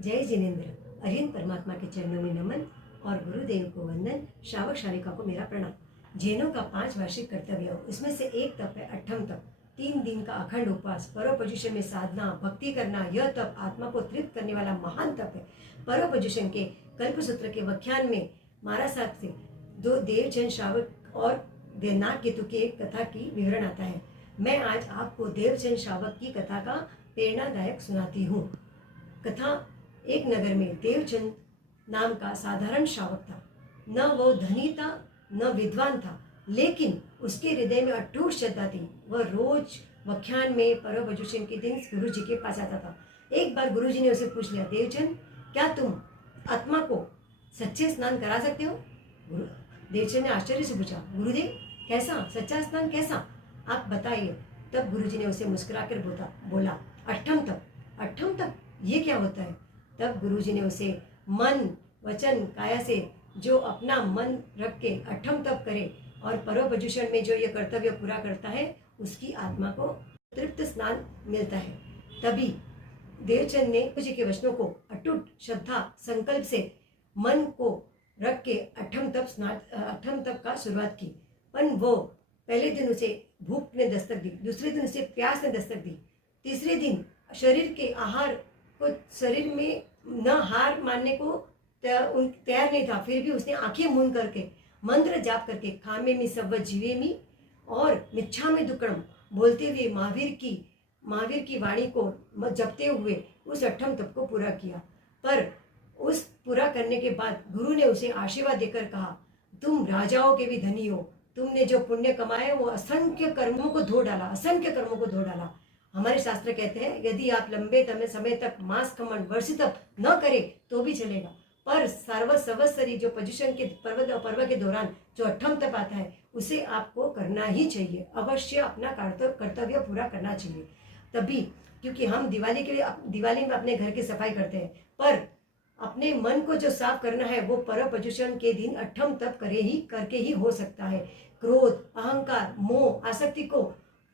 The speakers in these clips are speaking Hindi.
जय जिनेन्द्र। अरिहंत परमात्मा के चरणों में नमन और गुरुदेव को वंदन। श्रावक श्राविका को मेरा प्रणाम। जैनों का 5 वार्षिक कर्तव्य, उसमें से एक तप है अठम तप। 3 दिन का अखंड उपवास, परम पोजिशन में साधना, भक्ति करना, यह तप आत्मा को तृप्त करने वाला महान तप है। परम पोजिशन के कल्पसूत्र के व्याख्यान में महाराज साहब से 2 देवजन श्रावक और देवनाग केतु की एक कथा की विवरण आता है। मैं आज आपको देवजन श्रावक की कथा का प्रेरणादायक सुनाती हूँ। कथा, एक नगर में देवचंद नाम का साधारण श्रावक था। न वो धनी था न विद्वान था, लेकिन उसके हृदय में अटूट श्रद्धा थी। वह रोज व्याख्यान में परम पोजिशन के दिन गुरु जी के पास आता था। एक बार गुरु जी ने उसे पूछ लिया, देवचंद, क्या तुम आत्मा को सच्चे स्नान करा सकते हो? देवचंद ने आश्चर्य से पूछा, गुरुदेव, कैसा सच्चा स्नान, कैसा, आप बताइए। तब गुरु जी ने उसे मुस्कुराकर बोला, अठम तप। अठम तप, ये क्या होता है? तब गुरुजी ने उसे मन वचन काया से जो अपना मन रख के अठम तप करे और परम पोजिशन में जो ये कर्तव्य पूरा करता है, उसकी आत्मा को तृप्त स्नान मिलता है। तभी देवचंद ने गुरुजी के वचनों को अटूट श्रद्धा संकल्प से मन को रख के अठम तप का शुरुआत की। पर वो पहले दिन उसे भूख ने दस्तक दी, दूसरे दिन उसे प्यास ने दस्तक दी, तीसरे दिन शरीर के आहार को शरीर में न हार मानने को तैयार नहीं था, फिर भी उसने आंखें मूंद करके मंत्र जाप करके खामेमि सव्व जीवेमि और मिच्छामि दुक्कड़म बोलते हुए महावीर की वाणी को जपते हुए उस अठम तप को पूरा किया। पर उस पूरा करने के बाद गुरु ने उसे आशीर्वाद देकर कहा, तुम राजाओं के भी धनी हो, तुमने जो पुण्य कमाए वो असंख्य कर्मों को धो डाला। हमारे शास्त्र कहते हैं, यदि आप लंबे समय तक मांस खमन वर्ष तक न करें तो भी चलेगा, पर सर्वस्वी जो पोजिशन के पर्व के दौरान जो अठम तप आता है, उसे आपको करना ही चाहिए। अवश्य अपना कर्तव्य पूरा करना चाहिए। तभी, क्योंकि हम दिवाली में अपने घर की सफाई करते हैं, पर अपने मन को जो साफ करना है वो परम पोजिशन के दिन अठम तप करके ही हो सकता है। क्रोध, अहंकार, मोह, आसक्ति को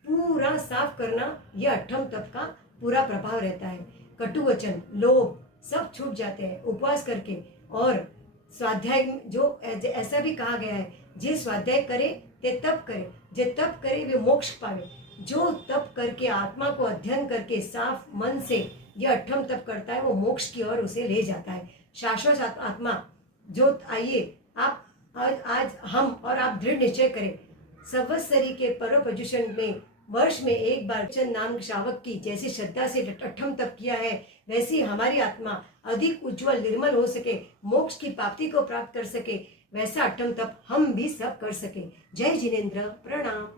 पूरा साफ करना, यह अठम तप का पूरा प्रभाव रहता है। कटु वचन, लोभ सब छूट जाते हैं उपवास करके। और स्वाध्याय जो ऐसा भी कहा गया है, जे स्वाध्याय करे ते तप करे, जे तप करे वे मोक्ष पावे। जो तप करके आत्मा को अध्ययन करके साफ मन से यह अठम तप करता है, वो मोक्ष की ओर उसे ले जाता है। शाश्वत आत्मा जो, आइए आज हम और आप दृढ़ निश्चय करें, संवत्सरी के परम पोजिशन में वर्ष में एक बार चंद नाम श्रावक की जैसी श्रद्धा से अठम तप किया है, वैसी हमारी आत्मा अधिक उज्जवल निर्मल हो सके, मोक्ष की प्राप्ति को प्राप्त कर सके, वैसा अठम तप हम भी सब कर सके। जय जिनेन्द्र, प्रणाम।